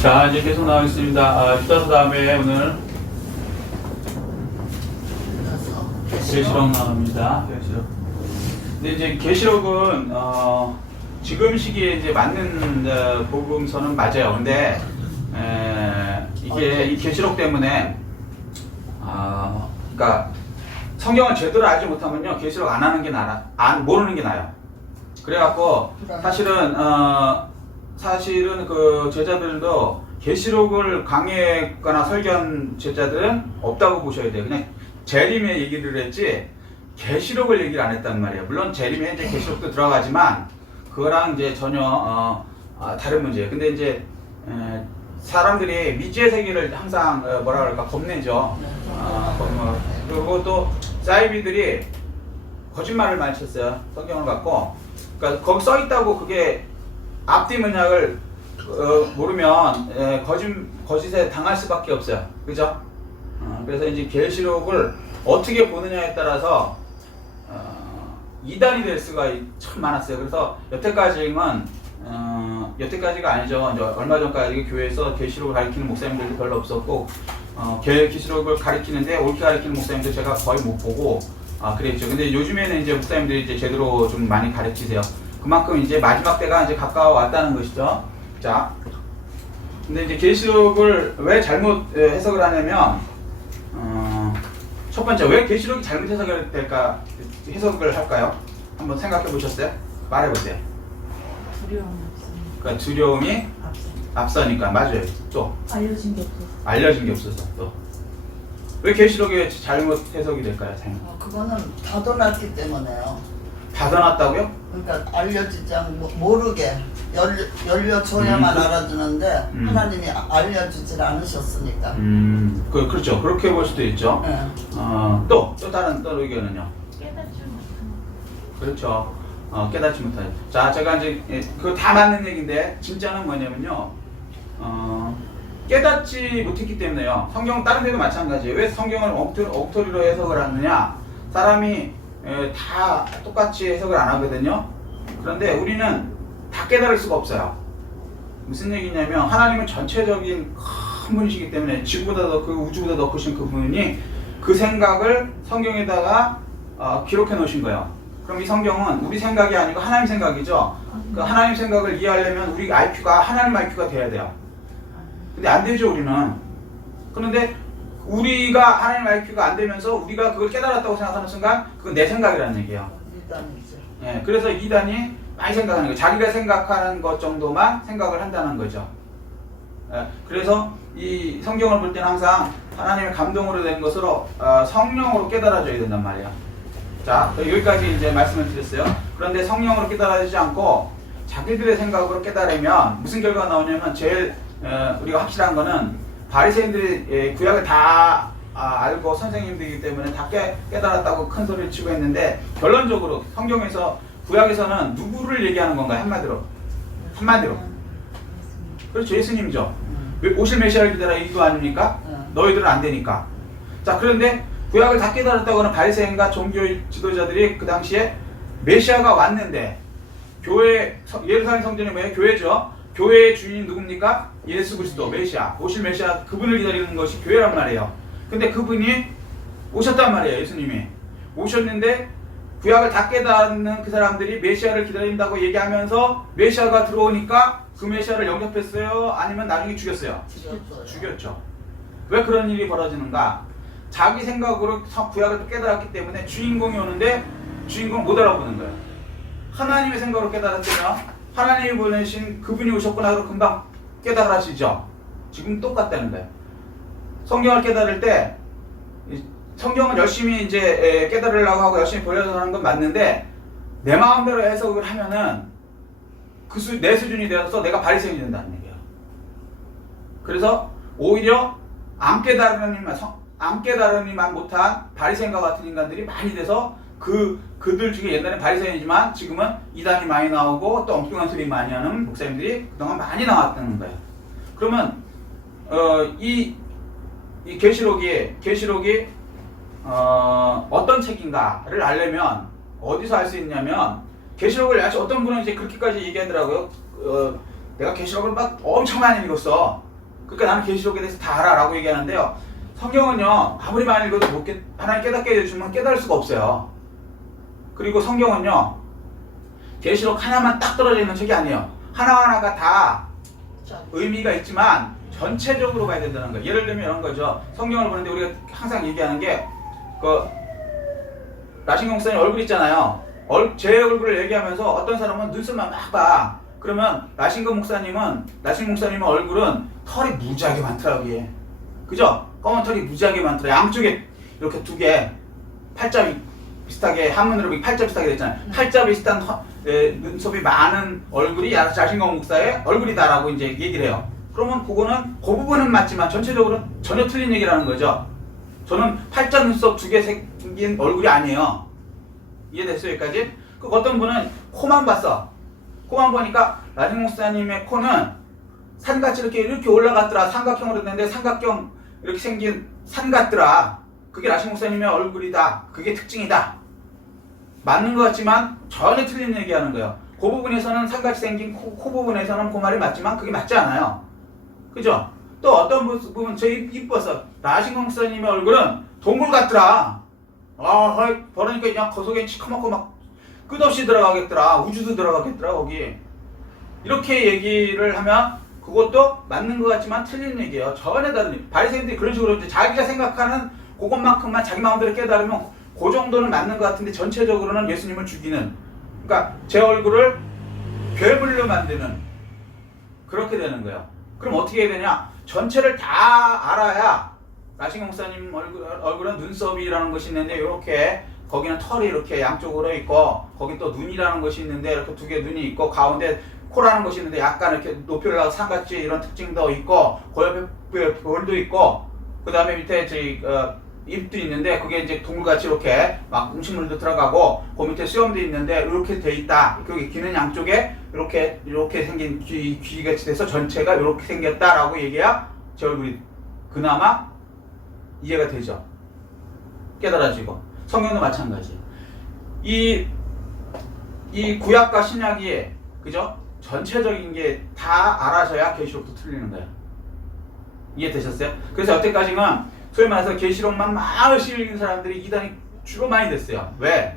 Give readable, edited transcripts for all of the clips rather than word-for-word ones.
자, 이제 계속 나오겠습니다. 주다서 다음에 오늘 계시록 나옵니다. 계시록. 근데 이제 계시록은 지금 시기에 이제 맞는 복음서는 맞아요. 근데 이게 이 계시록 때문에 그러니까 성경을 제대로 알지 못하면요 계시록 안 하는 게 모르는 게 나아요. 그래갖고 사실은 그 제자들도 계시록을 강의했거나 설교한 제자들은 없다고 보셔야 돼요. 그냥 재림의 얘기를 했지 계시록을 얘기를 안 했단 말이에요. 물론 재림에 이제 계시록도 들어가지만 그거랑 이제 전혀 다른 문제예요. 근데 이제 사람들이 미지의 세계를 항상 뭐라 그럴까 겁내죠. 그리고 또 사이비들이 거짓말을 많이 쳤어요. 성경을 갖고. 그러니까 거기 써 있다고 그게 앞뒤 문맥을 모르면 거짓에 당할 수밖에 없어요. 그죠? 그래서 이제 계시록을 어떻게 보느냐에 따라서 이단이 될 수가 참 많았어요. 그래서 여태까지가 아니죠. 이제 얼마 전까지 교회에서 계시록을 가르치는 목사님들도 별로 없었고 계시록을 가르치는데 옳게 가르치는 목사님들 제가 거의 못 보고 그랬죠. 근데 요즘에는 이제 목사님들이 이제 제대로 좀 많이 가르치세요. 그만큼 이제 마지막 때가 이제 가까워 왔다는 것이죠. 자, 근데 이제 계시록을 왜 잘못 해석을 하냐면 첫 번째 왜 계시록이 잘못 해석을 할까요? 한번 생각해 보셨어요? 말해 보세요. 두려움이 없으니까. 그러니까 두려움이 앞서니까 맞아요. 또 알려진 게 없어서 또 왜 계시록이 잘못 해석이 될까요? 그거는 닫아놨기 때문에요. 닫아놨다고요? 그러니까 알려지지 않고 모르게 열려줘야만 알아주는데 하나님이 알려주질 않으셨으니까. 그렇죠. 그렇게 볼 수도 있죠. 네. 또 다른 의견은요? 깨닫지 못하는. 그렇죠. 깨닫지 못하죠. 자, 제가 이제 그거 다 맞는 얘기인데 진짜는 뭐냐면요. 깨닫지 못했기 때문에요. 성경 다른 데도 마찬가지예요. 왜 성경을 엉터리로 해석을 하느냐? 사람이 다 똑같이 해석을 안 하거든요. 그런데 우리는 다 깨달을 수가 없어요. 무슨 얘기냐면 하나님은 전체적인 큰 분이시기 때문에 지구보다 더 크고 우주보다 더 크신 그분이 그 생각을 성경에다가 기록해 놓으신 거예요. 그럼 이 성경은 우리 생각이 아니고 하나님 생각이죠. 그 하나님 생각을 이해하려면 우리 IQ가 하나님 IQ가 돼야 돼요. 근데 안 되죠, 우리는. 그런데 우리가 하나님 IQ가 안 되면서 우리가 그걸 깨달았다고 생각하는 순간 그건 내 생각이라는 얘기예요. 이단이죠. 예, 그래서 이단이 많이 생각하는 거예요. 자기가 생각하는 것 정도만 생각을 한다는 거죠. 예, 그래서 이 성경을 볼 때는 항상 하나님의 감동으로 된 것으로 성령으로 깨달아져야 된단 말이에요. 자, 여기까지 이제 말씀을 드렸어요. 그런데 성령으로 깨달아지지 않고 자기들의 생각으로 깨달으면 무슨 결과가 나오냐면 제일 우리가 확실한 거는 바리새인들이 구약을 다 알고 선생님들이기 때문에 다 깨달았다고 큰 소리를 치고 했는데 결론적으로 성경에서 구약에서는 누구를 얘기하는 건가요? 한마디로 그렇죠. 예수님이죠. 오실 메시아를 기다려 이거 아닙니까? 너희들은 안 되니까. 자, 그런데 구약을 다 깨달았다고 하는 바리새인과 종교 지도자들이 그 당시에 메시아가 왔는데 예루살렘 성전이 뭐예요? 교회죠. 교회의 주인이 누굽니까? 예수 그리스도 메시아, 오실 메시아, 그분을 기다리는 것이 교회란 말이에요. 근데 그분이 오셨단 말이에요. 예수님이 오셨는데 구약을 다 깨닫는 그 사람들이 메시아를 기다린다고 얘기하면서 메시아가 들어오니까 그 메시아를 영접했어요? 아니면 나중에 죽였어요? 죽였죠. 왜 그런 일이 벌어지는가? 자기 생각으로 구약을 깨달았기 때문에 주인공이 오는데 주인공을 못 알아보는 거예요. 하나님의 생각으로 깨달았으면 하나님이 보내신 그분이 오셨구나 하고 금방 깨달으시죠. 지금 똑같다는 거예요. 성경을 깨달을 때 성경은 열심히 이제 깨달으려고 하고 열심히 보려고 하는 건 맞는데 내 마음대로 해석을 하면은 내 수준이 되어서 내가 바리새인이 된다는 얘기예요. 그래서 오히려 안 깨달으니만 못한 바리새인과 같은 인간들이 많이 돼서 그들 중에 옛날에 바리새인이지만 지금은 이단이 많이 나오고 또 엉뚱한 소리 많이 하는 목사님들이 그동안 많이 나왔다는 거예요. 그러면 이 계시록이 어떤 책인가를 알려면 어디서 알 수 있냐면 계시록을 어떤 분은 이제 그렇게까지 얘기하더라고요. 내가 계시록을 막 엄청 많이 읽었어. 그러니까 나는 계시록에 대해서 다 알아라고 얘기하는데요. 성경은요 아무리 많이 읽어도 하나님 깨닫게 해주면 깨달을 수가 없어요. 그리고 성경은요 계시록 하나만 딱 떨어져 있는 책이 아니에요. 하나하나가 다 의미가 있지만 전체적으로 봐야 된다는 거예요. 예를 들면 이런 거죠. 성경을 보는데 우리가 항상 얘기하는 게 라신경 목사님 얼굴 있잖아요. 제 얼굴을 얘기하면서 어떤 사람은 눈썹만 막 봐. 그러면 라신경 목사님은 얼굴은 털이 무지하게 많더라고요. 이게. 그죠? 검은 털이 무지하게 많더라고요. 양쪽에 이렇게 두 개 팔자 비슷하게 한문으로 팔자 비슷하게 됐잖아요. 팔자 비슷한 눈썹이 많은 얼굴이 라신경 목사의 얼굴이다라고 이제 얘기를 해요. 그러면 그거는 그 부분은 맞지만 전체적으로 전혀 틀린 얘기라는 거죠. 저는 팔자 눈썹 두 개 생긴 얼굴이 아니에요. 이해됐어요? 여기까지? 그 어떤 분은 코만 봤어. 코만 보니까 라신경 목사님의 코는 산같이 이렇게 올라갔더라. 삼각형으로 됐는데 삼각형 이렇게 생긴 산 같더라. 그게 라신경 목사님의 얼굴이다. 그게 특징이다. 맞는 것 같지만 전혀 틀린 얘기하는 거예요. 그 부분에서는 산같이 생긴 코 부분에서는 그 말이 맞지만 그게 맞지 않아요. 그죠? 또 어떤 부분 저 이뻐서 라신경 목사님의 얼굴은 동굴 같더라. 그러니까 그냥 그 속에 시커멓고 막 끝없이 들어가겠더라. 우주도 들어가겠더라 거기. 이렇게 얘기를 하면 그것도 맞는 것 같지만 틀린 얘기예요. 전혀 다른 얘기. 바리새인들이 그런 식으로 이제 자기가 생각하는 그것만큼만 자기 마음대로 깨달으면 그 정도는 맞는 것 같은데 전체적으로는 예수님을 죽이는, 그러니까 제 얼굴을 괴물로 만드는 그렇게 되는 거예요. 그럼 어떻게 해야 되냐? 전체를 다 알아야 라신경 목사님 얼굴은 눈썹이라는 것이 있는데 이렇게 거기는 털이 이렇게 양쪽으로 있고 거기 또 눈이라는 것이 있는데 이렇게 두 개 눈이 있고 가운데 코라는 것이 있는데 약간 이렇게 높이 올라가 산같이 이런 특징도 있고 그 옆에 볼도 있고 그 다음에 밑에 입도 있는데 그게 이제 동물같이 이렇게 막 음식물도 들어가고 그 밑에 수염도 있는데 이렇게 돼 있다. 그게 귀는 양쪽에 이렇게 생긴 귀같이 돼서 전체가 이렇게 생겼다라고 얘기해야 제 얼굴이 그나마 이해가 되죠. 깨달아지고. 성경도 마찬가지. 이 구약과 신약이 그죠? 전체적인 게 다 알아져야 계시록도 틀리는 거예요. 이해되셨어요? 그래서 여태까지는 소위 말해서 계시록만 막 열심히 읽는 사람들이 이단이 주로 많이 됐어요. 왜?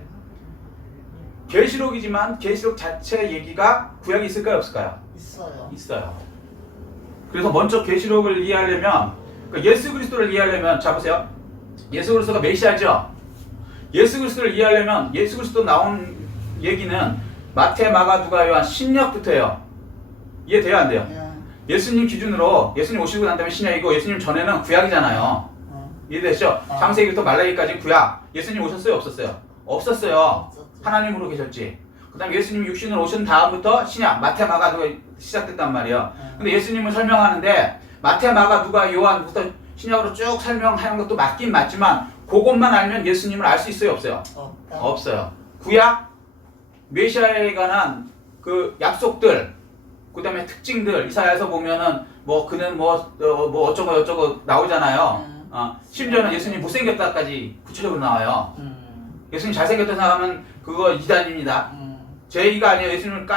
계시록이지만 계시록 자체 얘기가 구약에 있을까요? 없을까요? 있어요. 그래서 먼저 계시록을 이해하려면 예수 그리스도를 이해하려면 자 보세요. 예수 그리스도가 메시아죠. 예수 그리스도를 이해하려면 예수 그리스도 나온 얘기는 마태, 마가, 누가, 요한, 신약부터예요. 이해돼요? 안 돼요? 예수님 기준으로 예수님 오시고 난 다음에 신약이고 예수님 전에는 구약이잖아요. 이해되시죠? 창세기부터 말라기까지 구약. 예수님 오셨어요? 없었어요? 없었어요. 하나님으로 계셨지. 그 다음에 예수님이 육신으로 오신 다음부터 신약, 마태, 마가, 누가 시작됐단 말이에요. 근데 예수님을 설명하는데 마태, 마가, 누가, 요한부터 신약으로 쭉 설명하는 것도 맞긴 맞지만 그것만 알면 예수님을 알 수 있어요? 없어요? 없어요. 구약, 메시아에 관한 그 약속들, 그 다음에 특징들, 이사야에서 보면은 뭐 그는 뭐 어쩌고 저쩌고 나오잖아요. 심지어는 예수님 못생겼다까지 구체적으로 나와요. 예수님 잘생겼다 생각하면 그거 이단입니다. 제 얘기가 아니에요. 예수님을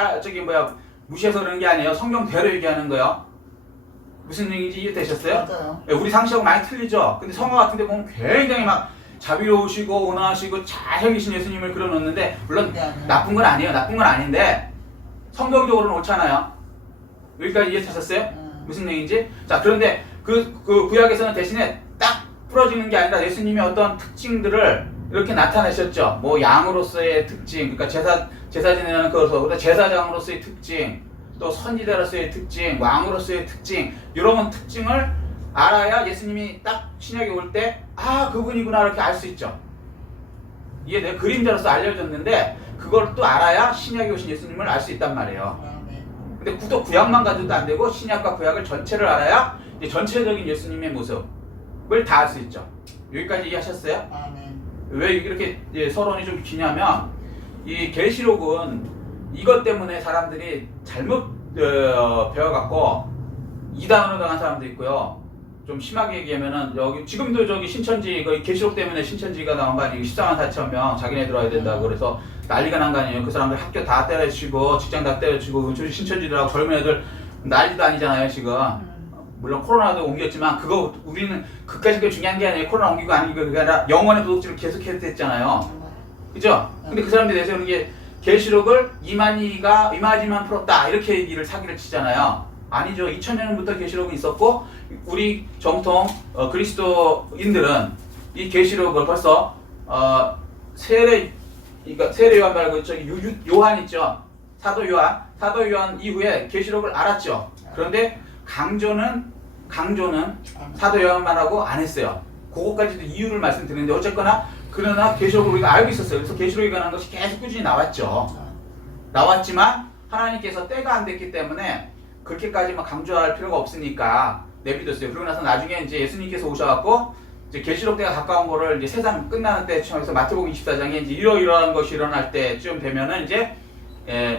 무시해서 그러는 게 아니에요. 성경대로 얘기하는 거예요. 무슨 얘기인지 이해되셨어요? 맞아요. 우리 상식하고 많이 틀리죠? 근데 성화 같은 데 보면 굉장히 막 자비로우시고 온화하시고 잘생기신 예수님을 그려놓는데 물론 나쁜 건 아니에요. 나쁜 건 아닌데 성경적으로는 옳잖아요. 여기까지 이해되셨어요? 무슨 얘기인지? 자, 그런데 그 구약에서는 대신에 딱 풀어지는 게 아니라 예수님의 어떤 특징들을 이렇게 나타내셨죠. 뭐 양으로서의 특징, 그러니까 제사 지내는 그것도 제사장으로서의 특징, 또 선지자로서의 특징, 왕으로서의 특징, 이런 특징을 알아야 예수님이 딱 신약에 올 때 그분이구나 이렇게 알 수 있죠. 이게 내 그림자로서 알려졌는데 그걸 또 알아야 신약에 오신 예수님을 알 수 있단 말이에요. 근데 구약만 가져도 안 되고 신약과 구약을 전체를 알아야 이제 전체적인 예수님의 모습을 다 알 수 있죠. 여기까지 이해하셨어요? 왜 이렇게 서론이 좀 기냐면 이 계시록은 이것 때문에 사람들이 잘못 배워갖고 이단으로 당한 사람도 있고요. 좀 심하게 얘기하면은 여기 지금도 저기 신천지 거의 계시록 때문에 신천지가 나온 거 아니에요? 14만 4천 명 자기네 들어야 된다고 그래서 난리가 난 거 아니에요? 그 사람들 학교 다 때려치고 직장 다 때려치고 신천지들하고 젊은 애들 난리도 아니잖아요 지금. 물론 코로나도 옮겼지만 그거 우리는 그까짓 게 중요한 게 아니에요. 코로나 옮기고 안 옮기고 그게 아니라 영원의 도덕질을 계속해야 됐잖아요. 그죠? 근데 그 사람들이 내세우는 게 계시록을 이만희만 풀었다 이렇게 얘기를 사기를 치잖아요. 아니죠. 2000년부터 계시록은 있었고 우리 정통 그리스도인들은 이 계시록을 벌써 세례 요한 말고 저기 요한 있죠. 사도 요한 이후에 계시록을 알았죠. 그런데 강조는 사도 요한만 하고 안 했어요. 그거까지도 이유를 말씀드리는데 어쨌거나 그러나 계시록을 우리가 알고 있었어요. 그래서 계시록에 관한 것이 계속 꾸준히 나왔죠. 나왔지만 하나님께서 때가 안 됐기 때문에 그렇게까지 막 강조할 필요가 없으니까 내비뒀어요. 그러고 나서 나중에 이제 예수님께서 오셔갖고 이제 계시록 때가 가까운 거를 이제 세상 끝나는 때쯤에서 마태복음 24장에 이제 이러이러한 것이 일어날 때쯤 되면은 이제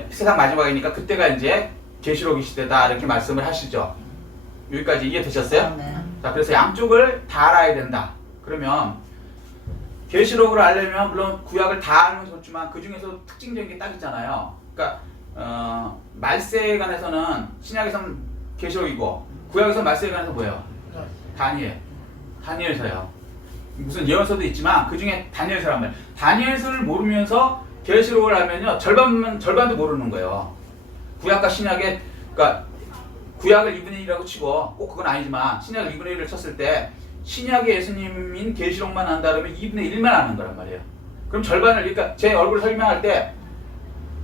세상 마지막이니까 그때가 이제 계시록의 시대다 이렇게 말씀을 하시죠. 여기까지 이해되셨어요? 네. 자, 그래서 양쪽을 다 알아야 된다. 그러면 계시록을 알려면 물론 구약을 다 알면 좋지만 그 중에서 특징적인 게 딱 있잖아요. 그러니까 말세에 관해서는 신약에서는 계시록이고 구약에서는 말세에 관해서 뭐예요? 다니엘서요. 무슨 예언서도 있지만 그 중에 다니엘서란 말이에요. 다니엘서를 모르면서 계시록을 알면요 절반도 모르는 거예요. 구약과 신약의 그러니까 구약을 2분의 1이라고 치고 꼭 그건 아니지만 신약을 2분의 1을 쳤을 때 신약의 예수님인 계시록만 한다 그러면 2분의 1만 아는 거란 말이에요. 그럼 절반을 그러니까 제 얼굴 설명할 때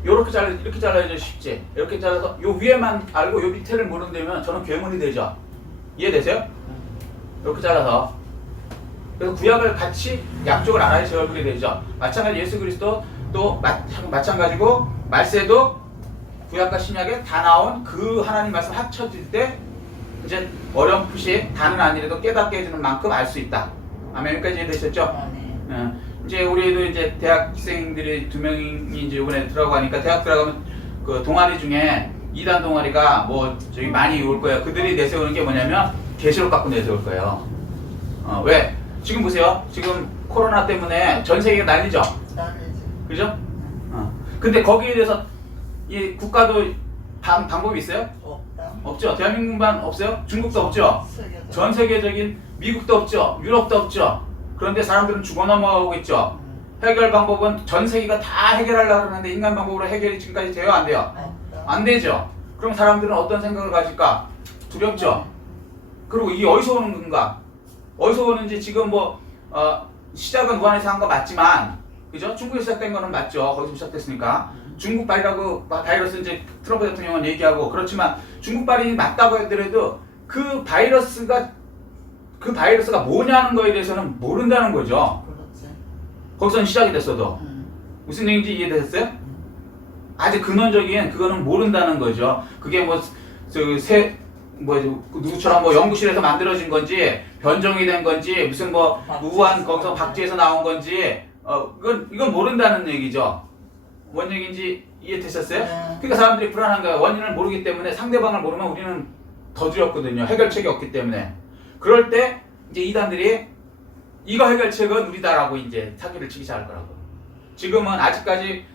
이렇게 잘라야지 쉽지. 이렇게 잘라서 요 위에만 알고 요 밑에를 모른다면 저는 괴물이 되죠. 이해되세요? 이렇게 잘라서. 그래서 구약을 같이 양쪽을 알아야 제 얼굴이 되죠. 마찬가지 예수 그리스도 또 마찬가지고 말세도 구약과 신약에 다 나온 그 하나님 말씀 합쳐질 때 이제 어렴풋이 다는 아니라도 깨닫게 해주는 만큼 알 수 있다. 아멘. 여기까지 이해되셨죠? 네. 이제 우리도 이제 대학생들이 2명이 이제 이번에 들어가니까 대학 들어가면 그 동아리 중에 2단 동아리가 뭐 저기 많이 올 거예요. 그들이 내세우는 게 뭐냐면 계시록 갖고 내세울 거예요. 왜? 지금 보세요. 지금 코로나 때문에 전 세계가 난리죠. 그죠? 근데 거기에 대해서 이 국가도 방법이 있어요? 없죠. 대한민국만 없어요? 중국도 없죠. 전 세계적인 미국도 없죠. 유럽도 없죠. 그런데 사람들은 죽어 넘어가고 있죠. 해결 방법은 전 세계가 다 해결하려고 하는데 인간 방법으로 해결이 지금까지 돼요? 안 돼요? 안 되죠. 그럼 사람들은 어떤 생각을 가질까? 두렵죠. 그리고 이게 어디서 오는 건가? 어디서 오는지 지금 뭐 시작은 우한에서 한 거 맞지만 그죠? 중국에서 시작된 거는 맞죠. 거기서 시작됐으니까. 중국발이라고 바이러스 이제 트럼프 대통령은 얘기하고 그렇지만 중국발이 맞다고 하더라도 그 바이러스가 뭐냐는 거에 대해서는 모른다는 거죠. 그렇지. 거기서는 시작이 됐어도. 무슨 얘기인지 이해되셨어요? 아주 근원적인 그거는 모른다는 거죠. 그게 누구처럼 뭐 연구실에서 만들어진 건지 변종이 된 건지 무슨 뭐 우한 거기서 박쥐에서 나온 건지 이건 모른다는 얘기죠. 뭔 얘기인지 이해되셨어요? 네. 그러니까 사람들이 불안한 거예요. 원인을 모르기 때문에 상대방을 모르면 우리는 더 두렵거든요. 해결책이 없기 때문에. 그럴 때 이제 이단들이 이거 해결책은 우리다라고 이제 사기를 치기 시작할 거라고. 지금은 아직까지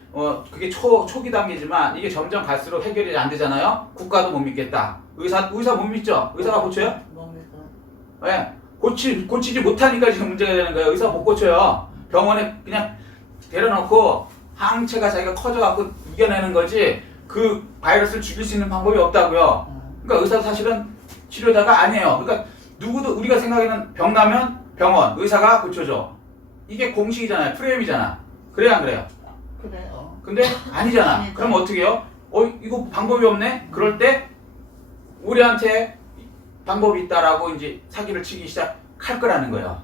그게 초기 단계지만 이게 점점 갈수록 해결이 안 되잖아요. 국가도 못 믿겠다. 의사 못 믿죠? 의사가 고쳐요? 왜? 고치지 못하니까 지금 문제가 되는 거예요. 의사 못 고쳐요. 병원에 그냥 데려놓고 항체가 자기가 커져갖고 이겨내는 거지 그 바이러스를 죽일 수 있는 방법이 없다고요. 그러니까 의사도 사실은 치료자가 아니에요. 그러니까 누구도 우리가 생각하는 병 나면 병원, 의사가 고쳐줘. 이게 공식이잖아요. 프레임이잖아. 그래요, 안 그래요? 그래요. 근데 아니잖아. 그럼 어떻게 해요? 이거 방법이 없네? 그럴 때 우리한테 방법이 있다라고 이제 사기를 치기 시작할 거라는 거예요.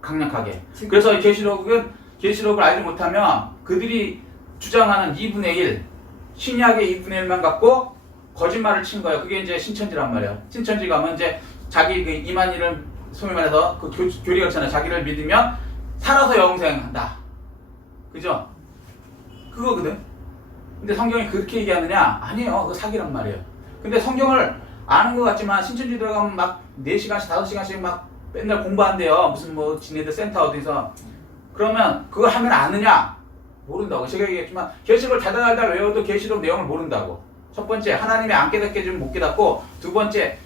강력하게. 그래서 계시록을 알지 못하면 그들이 주장하는 2분의 1, 신약의 2분의 1만 갖고 거짓말을 친 거예요. 그게 이제 신천지란 말이에요. 신천지 가면 이제 자기 그 이만희를 소위 말해서 그 교리 그렇잖아요. 자기를 믿으면 살아서 영생한다. 그죠? 그거거든. 근데 성경이 그렇게 얘기하느냐? 아니에요. 그거 사기란 말이에요. 근데 성경을 아는 것 같지만 신천지 들어가면 막 4시간씩 5시간씩 막 맨날 공부한대요. 무슨 뭐 지네들 센터 어디서. 그러면 그걸 하면 아느냐? 모른다고. 제가 얘기했지만 계시록을 달달달달 외워도 계시록 내용을 모른다고. 첫 번째 하나님이 안 깨닫게 해주면 못 깨닫고 두 번째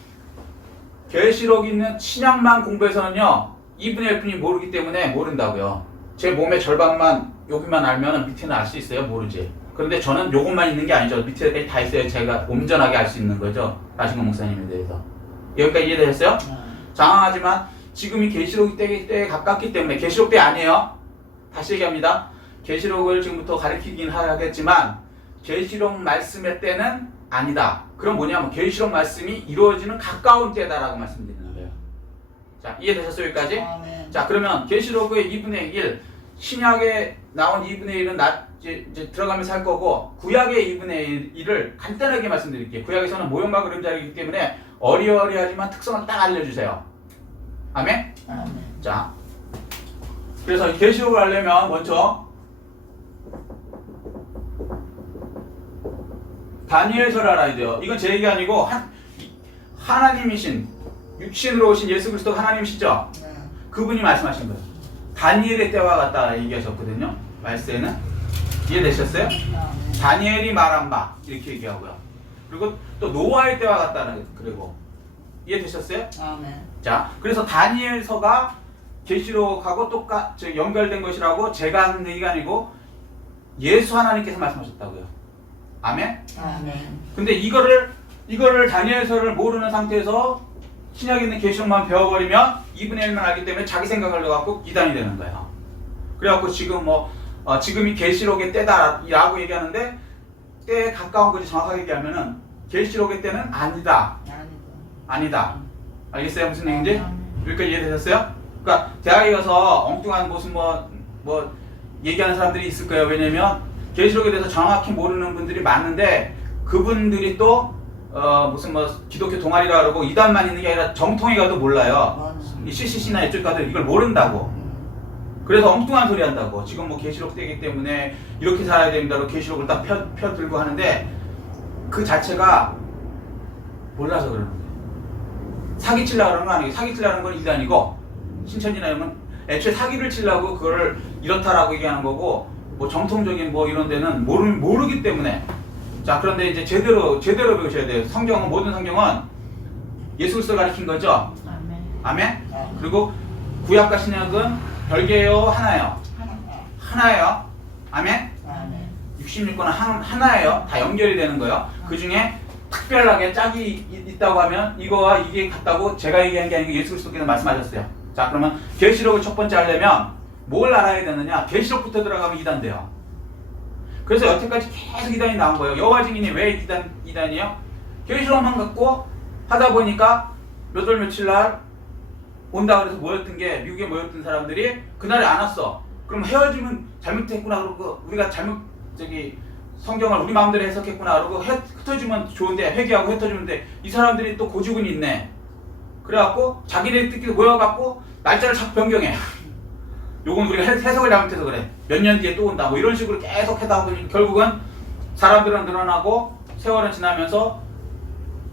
계시록 있는 신약만 공부해서는요 2분의 1분이 모르기 때문에 모른다고요. 제 몸의 절반만 여기만 알면 밑에는 알 수 있어요? 모르지. 그런데 저는 요것만 있는 게 아니죠. 밑에까지 다 있어야 제가 온전하게 알 수 있는 거죠. 나신권 목사님에 대해서. 여기까지 이해되셨어요? 장황하지만 지금이 계시록 때에 가깝기 때문에 계시록 때 아니에요. 다시 얘기합니다. 계시록을 지금부터 가르치긴 하겠지만 계시록 말씀의 때는 아니다. 그럼 뭐냐면 계시록 말씀이 이루어지는 가까운 때다라고 말씀드리는 거예요. 자, 이해되셨어요? 여기까지? 아멘. 자, 그러면 계시록의 2분의 1, 신약에 나온 2분의 1은 이제 들어가면서 할 거고, 구약의 2분의 1을 간단하게 말씀드릴게요. 구약에서는 모형과 그림자이기 때문에 어리어리하지만 특성을 딱 알려주세요. 아멘? 아멘. 자, 그래서 계시록을 하려면 먼저 다니엘서를 알아야 돼요. 이건 제 얘기 아니고 하나님이신, 육신으로 오신 예수 그리스도가 하나님이시죠? 네. 그분이 말씀하신 거예요. 다니엘의 때와 같다 얘기하셨거든요. 말세는. 이해되셨어요? 아멘. 다니엘이 말한 바 이렇게 얘기하고요. 그리고 또 노아의 때와 같다는 그리고 이해되셨어요? 아멘. 자, 그래서 다니엘서가 계시록하고 연결된 것이라고 제가 하는 얘기가 아니고 예수 하나님께서 말씀하셨다고요. 아멘? 아멘. 근데 이거를 다니엘서를 모르는 상태에서 신약에 있는 계시록만 배워버리면 2분의 1만 알기 때문에 자기 생각을 넣어갖고 이단이 되는 거예요. 그래갖고 지금 지금이 계시록의 때다라고 얘기하는데 때에 가까운 거지 정확하게 얘기하면은 계시록의 때는 아니다. 아니다. 알겠어요? 무슨 얘기인지? 여기까지 이해되셨어요? 그러니까 대학에 가서 엉뚱한 무슨 뭐 얘기하는 사람들이 있을 거예요. 왜냐면 계시록에 대해서 정확히 모르는 분들이 많은데 그분들이 또 무슨 기독교 동아리라 그러고 이단만 있는 게 아니라 정통에 가도 몰라요. 이 CCC나 이쪽 가도 이걸 모른다고. 그래서 엉뚱한 소리 한다고. 지금 계시록 때이기 때문에 이렇게 살아야 된다고 계시록을 딱 펴들고 하는데 그 자체가 몰라서 그러는 거예요. 사기 치려고 그러는 건 아니고, 사기 치려는 건 이단이고, 신천지나 이런 건 애초에 사기를 치려고 그걸 이렇다라고 얘기하는 거고, 정통적인 이런 데는 모르기 때문에. 자, 그런데 이제 제대로 배우셔야 돼요. 성경은, 모든 성경은 예수 그리스도를 가리킨 거죠. 아멘? 그리고 구약과 신약은 별개요, 하나예요. 하나예요. 아멘? 66권은 하나예요. 다 연결이 되는 거예요. 그 중에 특별하게 짝이 있다고 하면 이거와 이게 같다고 제가 얘기한 게 아니고 예수 그리스도께서 말씀하셨어요. 자, 그러면 계시록을 첫 번째 하려면 뭘 알아야 되느냐? 계시록부터 들어가면 이단돼요. 그래서 여태까지 계속 이단이 나온 거예요. 여호와 증인이 왜 이단이에요? 계시록만 갖고 하다 보니까 몇 월 며칠 날 온다 그래서 모였던 게, 미국에 모였던 사람들이 그날에 안 왔어. 그럼 헤어지면 잘못했구나 그러고, 우리가 성경을 우리 마음대로 해석했구나 그러고 흩어지면 좋은데, 회개하고 흩어지면 이 사람들이 또 고주군이 있네. 그래갖고 자기네 뜻대로 모여갖고 날짜를 자꾸 변경해. 요건 우리가 해석을 잘못해서 그래. 몇 년 뒤에 또 온다. 이런 식으로 계속 하다 보니 결국은 사람들은 늘어나고 세월은 지나면서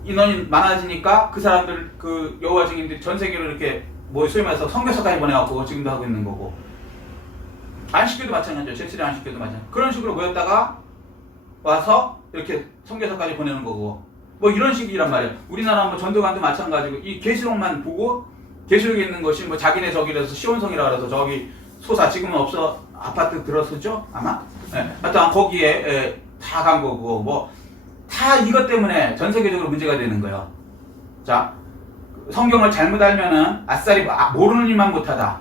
인원이 많아지니까 그 사람들, 그 여호와 증인들이 전 세계로 이렇게 소위 말해서 선교사까지 보내갖고 지금도 하고 있는 거고, 안식교도 마찬가지죠. 제칠의 안식교도 마찬가지. 그런 식으로 모였다가 와서 이렇게 선교사까지 보내는 거고, 이런 식이란 말이에요. 우리나라 전도관도 마찬가지고, 이 계시록만 보고 계시록에 있는 것이 자기네 저기라서 시온성이라 그래서 저기 소사 지금은 없어, 아파트 들었었죠 아마. 하여튼 거기에 다 간 거고, 다 이것 때문에 전 세계적으로 문제가 되는 거예요. 자, 성경을 잘못 알면은 아싸리 모르는 일만 못하다.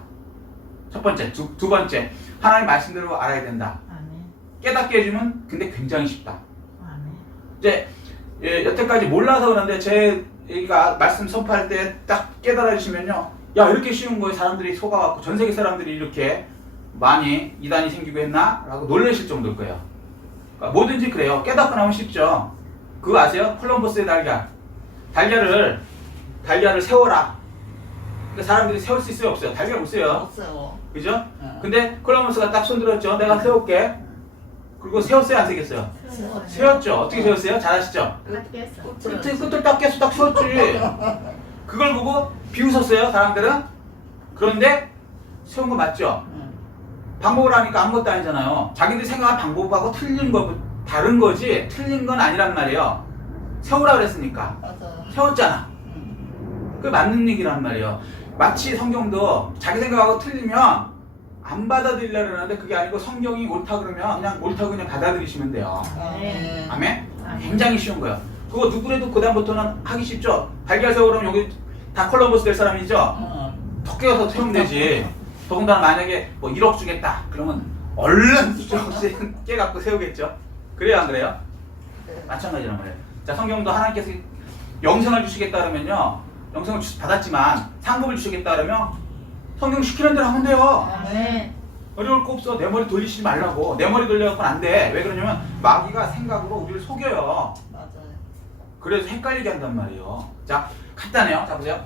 첫 번째. 두 번째, 하나님 말씀대로 알아야 된다. 깨닫게 해주면 근데 굉장히 쉽다. 이제 여태까지 몰라서 그런데 제 얘기가 말씀 선포할 때 딱 깨달아 주시면요, 야, 이렇게 쉬운 거에 사람들이 속아갖고 전 세계 사람들이 이렇게 많이 이단이 생기고 했나? 라고 놀라실 정도일 거예요. 그러니까 뭐든지 그래요. 깨닫고 나면 쉽죠. 그거 아세요? 콜럼버스의 달걀. 달걀을 세워라. 그러니까 사람들이 세울 수 있어요, 없어요? 달걀 못 세워요. 없어요. 그죠? 근데 콜럼버스가 딱 손들었죠. 내가 세울게. 그리고 세웠어요, 안 세웠어요? 세웠죠. 어떻게 세웠어요? 잘 아시죠? 끝을 딱 깨서 딱 세웠지. 그걸 보고 비웃었어요, 사람들은. 그런데 세운 거 맞죠? 방법을 하니까 아무것도 아니잖아요. 자기들이 생각한 방법하고 다른 거지 틀린 건 아니란 말이에요. 세우라 그랬으니까. 맞아. 세웠잖아. 그게 맞는 얘기란 말이에요. 마치 성경도 자기 생각하고 틀리면 안 받아들이려고 그러는데 그게 아니고 성경이 옳다 그러면 그냥 옳다고 그냥 받아들이시면 돼요. 네. 아멘? 아멘. 굉장히 쉬운 거예요. 그거 누구래도 그다음부터는 하기 쉽죠. 달걀새우 그러면 여기 다 콜럼버스 될 사람이죠. 토끼가서 태우면 되지. 더군다나 만약에 뭐 1억 주겠다 그러면 얼른 깨 갖고 세우겠죠. 그래요 안 그래요? 네. 마찬가지란 말이에요. 자, 성경도 하나님께서 영생을 주시겠다 그러면요, 영생을 받았지만 상급을 주시겠다 그러면 성경 시키는 대로 하면 돼요. 아멘. 어려울 거 없어. 내 머리 돌리시지 말라고. 내 머리 돌려갖고는 안 돼. 왜 그러냐면 마귀가 생각으로 우리를 속여요. 맞아요. 그래서 헷갈리게 한단 말이에요. 자, 간단해요. 자, 보세요.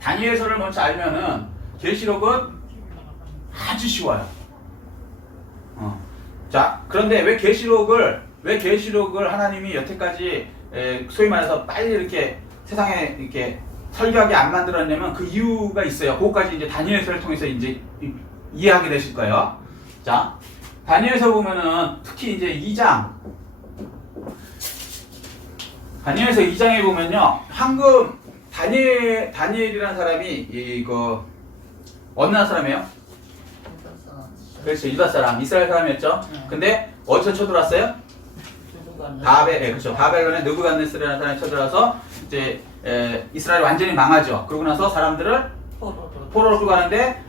다니엘서를 먼저 알면은 계시록은 아주 쉬워요. 자, 그런데 왜 계시록을 하나님이 여태까지 소위 말해서 빨리 이렇게 세상에 이렇게 설교하게 안 만들었냐면 그 이유가 있어요. 그거까지 이제 다니엘서를 통해서 이제 이해하게 되실 거예요. 자, 다니엘서 보면은 특히 이제 2장, 다니엘서 2장에 보면요, 황금 다니엘이라는 사람이 이거 어느 나라 사람이에요? 그렇죠, 유다 사람, 이스라엘 사람이었죠. 근데 어디서 쳐들어왔어요? 그렇죠. 바벨론의 느부갓네살이라는 사람이 쳐들어와서 이제 이스라엘이 완전히 망하죠. 그러고 나서 사람들을 포로로 끌고 가는데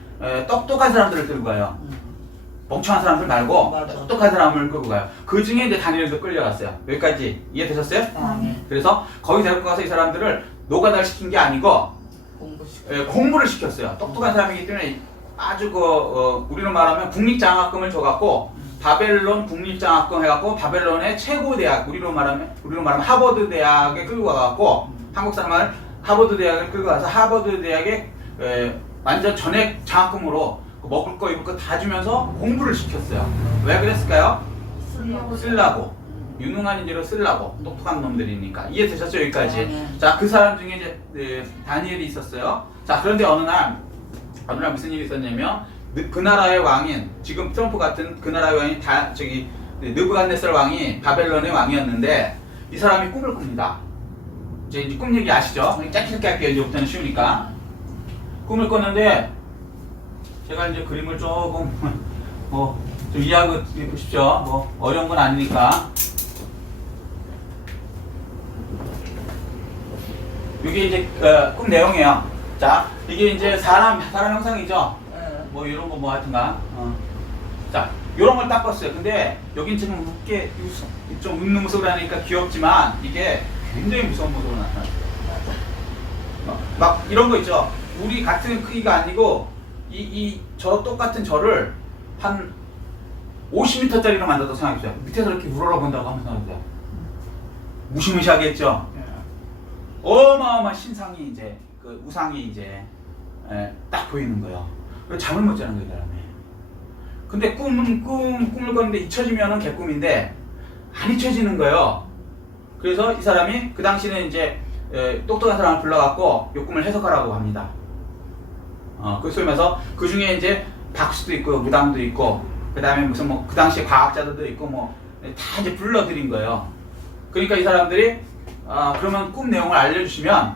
똑똑한 사람들을 끌고 가요. 멍청한 사람들 말고 맞아. 똑똑한 사람을 끌고 가요. 그 중에 이제 다니엘도 끌려갔어요. 여기까지 이해되셨어요? 그래서 거기 데리고 가서 이 사람들을 노가다를 시킨 게 아니고 공부를 시켰어요. 똑똑한 사람이기 때문에 아주 우리로 말하면 국립장학금을 줘갖고 바벨론 국립장학금 해갖고 바벨론의 최고 대학, 우리로 말하면 하버드 대학에 끌고 가갖고 한국 사람을 하버드 대학을 끌고 가서 하버드 대학에 완전 전액 장학금으로 먹을 거 입을 거 다 주면서 공부를 시켰어요. 왜 그랬을까요? 쓰려고. 유능한 인재로 쓰려고. 똑똑한 놈들이니까. 이해되셨죠? 여기까지. 자, 그 사람 중에 이제 다니엘이 있었어요. 자, 그런데 어느 날 무슨 일이 있었냐면 그 나라의 왕인, 지금 트럼프 같은 그 나라의 왕인 느부갓네살 왕이 바벨론의 왕이었는데 이 사람이 꿈을 꿉니다. 이제 꿈 얘기 아시죠? 짧게 할게요. 이제부터는 쉬우니까. 꿈을 꿨는데 제가 이제 그림을 조금 좀 이해하고 보십시오. 뭐 어려운 건 아니니까. 이게 이제 꿈 내용이에요. 자, 이게 이제 사람 형상이죠. 뭐 이런 거 뭐 하여튼가. 자, 요런 걸 딱 봤어요. 근데 여긴 지금 웃게 좀 웃는 모습을 하니까 귀엽지만 이게 굉장히 무서운 모습으로 나타났어요. 막 이런 거 있죠. 우리 같은 크기가 아니고 저 똑같은 저를 한 50m짜리로 만들어서 생각해보세요. 밑에서 이렇게 우러러본다고 하면 생각해보세요. 무시무시하겠죠. 어마어마한 신상이 이제 그 우상이 이제 딱 보이는 거예요. 그래서 잠을 못 자는 거예요, 사람이. 근데 꿈을 꿨는데 잊혀지면은 개꿈인데 안 잊혀지는 거예요. 그래서 이 사람이 그 당시에는 이제 똑똑한 사람을 불러갖고 이 꿈을 해석하라고 합니다. 그 소리면서 그 중에 이제 박수도 있고 무당도 있고 그 다음에 무슨 뭐 그 당시에 과학자들도 있고 뭐 다 이제 불러들인 거예요. 그러니까 이 사람들이 그러면 꿈 내용을 알려주시면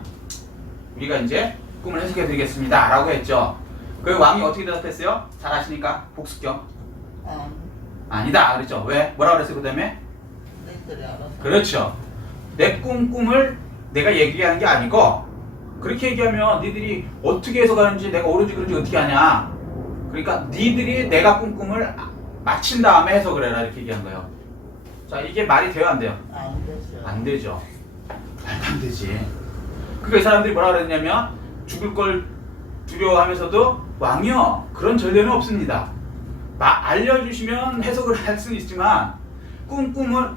우리가 이제 꿈을 해석해드리겠습니다 라고 했죠. 그 왕이 어떻게 대답했어요? 잘 아시니까 복습경. 아니다 그랬죠. 왜? 뭐라 그랬어요 그 다음에? 너희들이 알아서. 그렇죠. 내 꿈을 내가 얘기하는 게 아니고 그렇게 얘기하면 니들이 어떻게 해석하는지 내가 옳은지 그런지 어떻게 하냐. 그러니까 니들이 내가 꾼 꿈을 마친 다음에 해석을 해라 이렇게 얘기한 거예요. 자, 이게 말이 돼요 안 돼요? 안 되죠. 안 되죠. 말도 안 되지. 그러니까 이 사람들이 뭐라 그랬냐면 죽을 걸 두려워하면서도 왕이요 그런 전례는 없습니다. 알려주시면 해석을 할 수는 있지만 꿈을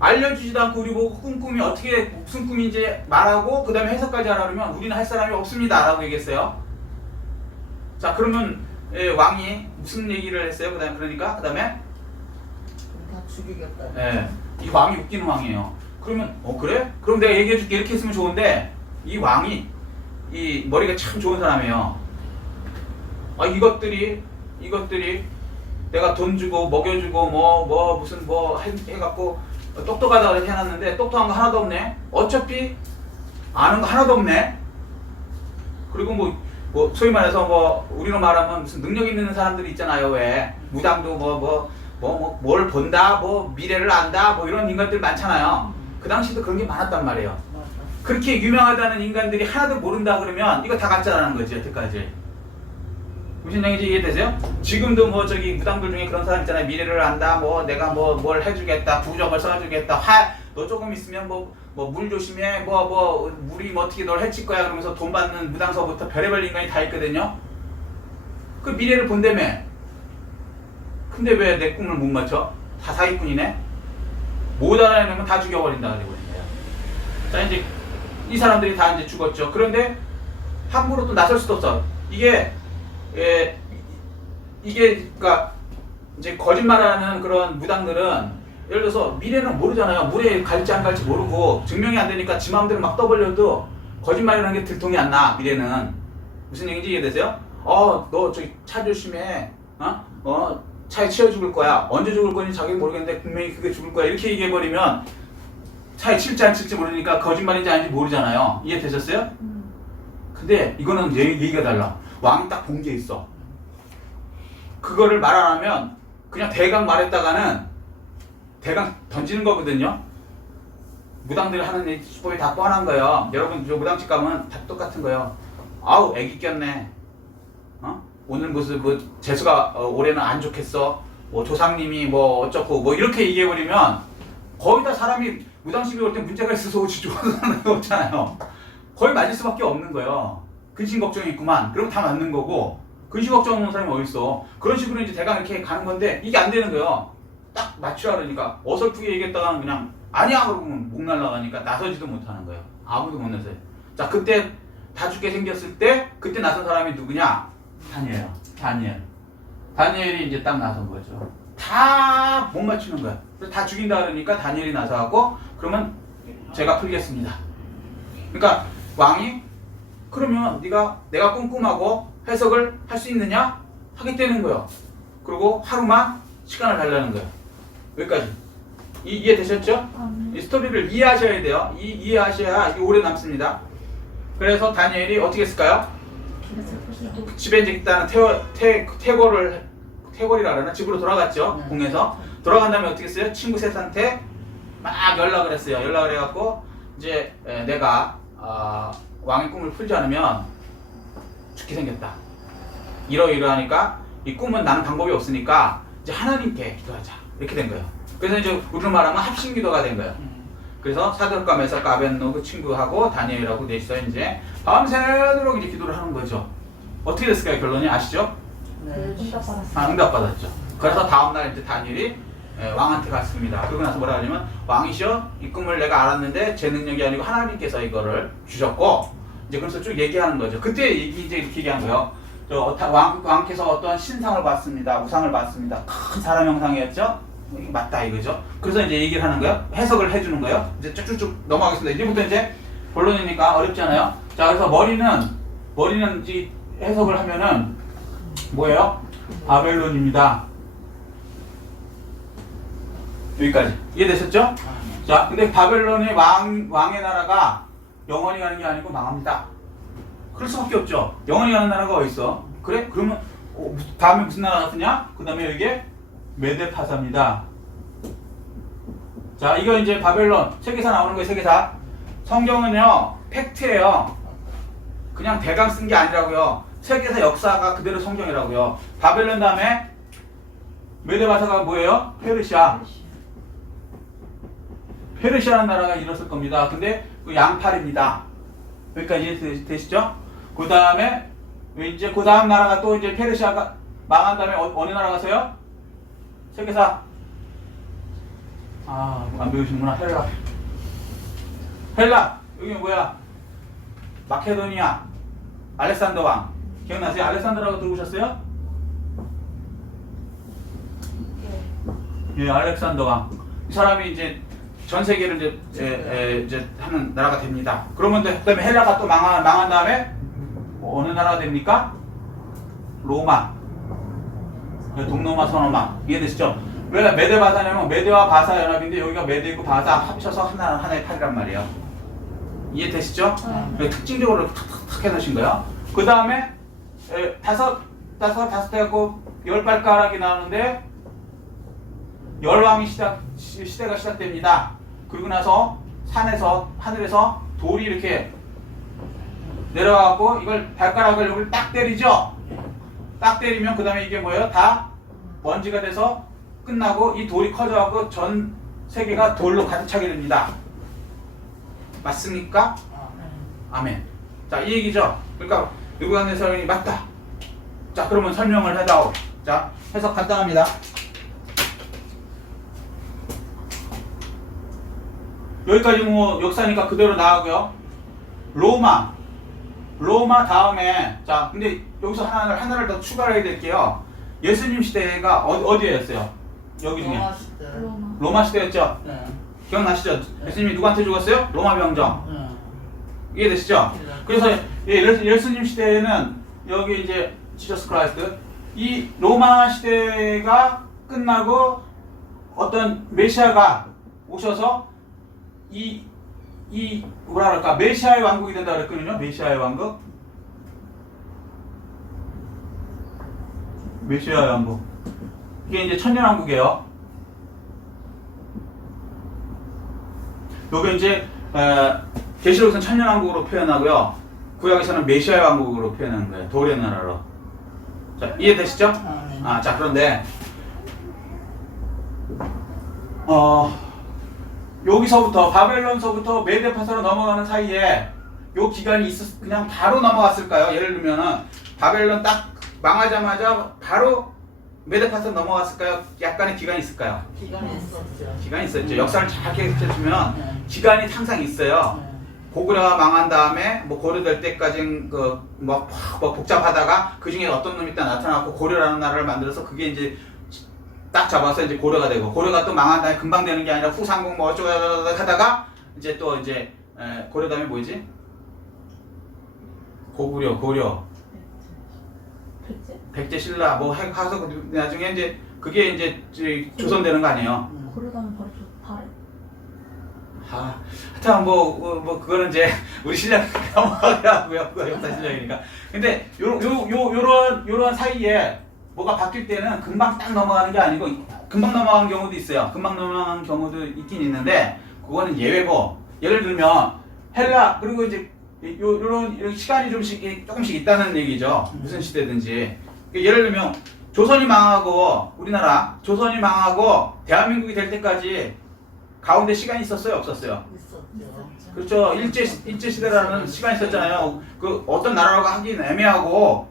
알려주지도 않고 우리 보고 꿈이 어떻게 무슨 꿈인지 말하고 그 다음에 해석까지 하라 그러면 우리는 할 사람이 없습니다 라고 얘기했어요. 자, 그러면 왕이 무슨 얘기를 했어요? 그러니까 그 다음에 다 죽이겠다. 이 왕이 웃기는 왕이에요. 그러면 그래? 그럼 내가 얘기해줄게 이렇게 했으면 좋은데 이 왕이 이 머리가 참 좋은 사람이에요. 이것들이 내가 돈 주고 먹여주고 무슨 해갖고 똑똑하다고 해놨는데 똑똑한 거 하나도 없네. 어차피 아는 거 하나도 없네. 그리고 뭐 소위 말해서 뭐 우리로 말하면 무슨 능력 있는 사람들이 있잖아요. 왜 무당도 뭘 본다, 뭐 미래를 안다, 뭐 이런 인간들 많잖아요. 그 당시도 그런 게 많았단 말이에요. 맞아. 그렇게 유명하다는 인간들이 하나도 모른다 그러면 이거 다 가짜라는 거지 여태까지. 무슨 얘기인지 이해되세요? 지금도 뭐 저기 무당들 중에 그런 사람 있잖아요. 미래를 안다, 뭐 내가 뭘 해주겠다, 부적을 써주겠다, 너 조금 있으면 뭐 물 조심해, 물이 뭐 어떻게 널 해칠 거야 그러면서 돈 받는 무당서부터 별의별 인간이 다 있거든요. 그 미래를 본다며. 근데 왜 내 꿈을 못 맞춰? 다 사기꾼이네. 못 알아내면 다 죽여버린다 그러거든요. 자 이제 이 사람들이 다 이제 죽었죠. 그런데 함부로 또 나설 수도 없어. 이게 그러니까 이제 거짓말하는 그런 무당들은 예를 들어서 미래는 모르잖아요. 물에 갈지 안 갈지 모르고 증명이 안 되니까 지 마음대로 막 떠벌려도 거짓말이라는 게 들통이 안 나. 미래는 무슨 얘기인지 이해되세요? 너 저기 차 조심해. 차에 치여 죽을 거야. 언제 죽을 건지 자기는 모르겠는데 분명히 그게 죽을 거야. 이렇게 얘기해버리면 차에 칠지 안 칠지 모르니까 거짓말인지 아닌지 모르잖아요. 이해되셨어요? 근데 이거는 얘기가 달라. 왕이 딱 본 게 있어. 그거를 말 안 하면 그냥 대강 말했다가는 대강 던지는 거거든요. 무당들이 하는 수법이 다 뻔한 거예요. 여러분 저 무당집 가면 다 똑같은 거예요. 아우 애기 꼈네. 오늘 무슨 재수가 올해는 안 좋겠어. 조상님이 어쩌고 이렇게 얘기해버리면 거의 다 사람이 무당집에 올 때 문제가 있어서 오지 좋아하는 사람이 없잖아요. 거의 맞을 수밖에 없는 거예요. 근심 걱정이 있구만. 그럼 다 맞는 거고 근심 걱정 없는 사람이 어딨어. 그런 식으로 이제 대강 이렇게 가는 건데 이게 안 되는 거예요. 딱 맞추라 그러니까 어설프게 얘기했다가는 그냥 아니야 그러면 목 날라가니까 나서지도 못하는 거예요. 아무도 못 나서요. 자 그때 다 죽게 생겼을 때 그때 나선 사람이 누구냐? 다니엘이 이제 딱 나선 거죠. 다 못 맞추는 거야. 그래서 다 죽인다 그러니까 다니엘이 나서갖고 그러면 제가 풀겠습니다. 그러니까 왕이 그러면 내가 꼼꼼하고 해석을 할 수 있느냐? 하겠다는 거예요. 그리고 하루만 시간을 달라는 거예요. 여기까지. 이해되셨죠? 이 스토리를 이해하셔야 돼요. 이해하셔야 이게 오래 남습니다. 그래서 다니엘이 어떻게 했을까요? 집에 이제 일단은 퇴거리라 그러나 집으로 돌아갔죠. 네. 궁에서 돌아간 다음에 어떻게 했어요? 친구 셋한테 막 연락을 했어요. 연락을 해갖고 이제 내가 왕의 꿈을 풀지 않으면 죽게 생겼다. 이러이러하니까 이 꿈은 나는 방법이 없으니까 이제 하나님께 기도하자. 이렇게 된 거예요. 그래서 이제 우리로 말하면 합심기도가 된 거예요. 그래서 사드락과 메삭과 아벤노그 친구하고 다니엘하고 넷이서 이제 밤새도록 이제 기도를 하는 거죠. 어떻게 됐을까요? 결론이 아시죠? 네. 응답받았죠. 그래서 다음날 이제 다니엘이 왕한테 갔습니다. 그러고 나서 뭐라 하냐면 왕이시여 이 꿈을 내가 알았는데 제 능력이 아니고 하나님께서 이거를 주셨고 이제 그래서 쭉 얘기하는 거죠. 그때 이제 이렇게 얘기한 거예요. 왕께서 어떤 신상을 봤습니다. 우상을 봤습니다. 큰 사람 형상이었죠. 이게 맞다 이거죠. 그래서 이제 얘기를 하는 거예요. 해석을 해주는 거예요. 이제 쭉쭉쭉 넘어가겠습니다. 이제부터 이제 본론이니까 어렵잖아요. 자 그래서 머리는 이제 해석을 하면은 뭐예요? 바벨론입니다. 여기까지 이해되셨죠? 자 근데 바벨론의 왕의 나라가 영원히 가는 게 아니고 망합니다. 그럴 수밖에 없죠. 영원히 가는 나라가 어디 있어? 그래? 그러면 다음에 무슨 나라 같으냐? 그 다음에 이게 메데파사입니다. 자 이거 이제 바벨론 세계사 나오는 거예요. 세계사. 성경은요 팩트예요. 그냥 대강 쓴 게 아니라고요. 세계사 역사가 그대로 성경이라고요. 바벨론 다음에 메데파사가 뭐예요? 페르시아라는 나라가 일었을 겁니다. 근데 그 양팔입니다. 여기까지 이해되시죠? 그 다음에 이제 그 다음 나라가 또 이제 페르시아가 망한 다음에 어느 나라 가세요? 세계사. 안 배우시는구나. 헬라. 여기 뭐야? 마케도니아. 알렉산더 왕. 기억나세요? 알렉산더라고 들어보셨어요? 예, 알렉산더 왕. 이 사람이 이제 전 세계를 이제 하는 나라가 됩니다. 그러면 그다음에 헬라가 또 망한 다음에 어느 나라가 됩니까? 로마. 동로마, 서로마. 이해되시죠? 왜 메데바사냐면 메데와 바사 연합인데 여기가 메데 있고 바사 합쳐서 하나의 팔이란 말이에요. 이해되시죠? 특징적으로 탁탁탁 해놓으신 거예요. 그 다음에 다섯 해갖고 10발가락이 나오는데 열왕이 시대가 시작됩니다. 그리고 나서 하늘에서 돌이 이렇게 내려가고 이걸 발가락을 여기 딱 때리죠. 딱 때리면 그 다음에 이게 뭐예요? 다 먼지가 돼서 끝나고 이 돌이 커져갖고 전 세계가 돌로 가득 차게 됩니다. 맞습니까? 아멘. 자, 이 얘기죠. 그러니까 느부갓네살이 맞다. 자, 그러면 설명을 해다오. 자, 해석 간단합니다. 여기까지 뭐 역사니까 그대로 나가고요. 로마 다음에 자, 근데 여기서 하나를 더 추가를 해야 될게요. 예수님 시대가 어디였어요? 여기 중에 로마 시대. 로마 시대였죠. 네. 기억나시죠? 예수님이 누구한테 죽었어요? 로마 병정. 네. 이해되시죠? 그래서 예수님 시대에는 여기 이제 지저스 크라이스트 이 로마 시대가 끝나고 어떤 메시아가 오셔서 이 뭐라 그럴까 메시아의 왕국이 된다 그랬거든요. 메시아의 왕국. 메시아의 왕국. 이게 이제 천년왕국이에요. 요게 이제 계시록에서는 천년왕국으로 표현하고요. 구약에서는 메시아의 왕국으로 표현하는 거예요. 돌의 나라로. 자, 이해되시죠? 네. 자, 그런데 여기서부터 바벨론서부터 메데파서로 넘어가는 사이에 요 기간이 그냥 바로 넘어갔을까요? 예를 들면은 바벨론 딱 망하자마자 바로 메데파서 넘어갔을까요? 약간의 기간이 있을까요? 기간이 있었죠. 기간이 있었죠. 역사를 잘 기억해주면 네. 기간이 항상 있어요. 네. 고구려가 망한 다음에 뭐 고려될 때까지 뭐 복잡하다가 그 중에 어떤 놈이 딱 나타나고 고려라는 나라를 만들어서 그게 이제 딱 잡아서 이제 고려가 되고 고려가 또 망한 다음에 금방 되는 게 아니라 후삼국 뭐 어쩌고 하다가 이제 또 이제 고려 다음에 뭐지? 고려 백제 신라 뭐 해서 나중에 이제 그게 이제 조선되는 거 아니에요? 고려다면 바로 바로 하여튼 뭐 그거는 이제 우리 실력 넘어가고요. 그거 역사 실력이니까. 근데 요런 사이에 뭐가 바뀔 때는 금방 딱 넘어가는 게 아니고 금방 넘어가는 경우도 있어요. 금방 넘어가는 경우도 있긴 있는데 그거는 예외고. 예를 들면 헬라 그리고 이제 요런 시간이 조금씩 있다는 얘기죠. 무슨 시대든지. 예를 들면 조선이 망하고 우리나라 조선이 망하고 대한민국이 될 때까지 가운데 시간이 있었어요, 없었어요? 있었죠. 그렇죠. 일제 시대라는 시간이 있었잖아요. 그 어떤 나라라고 하긴 애매하고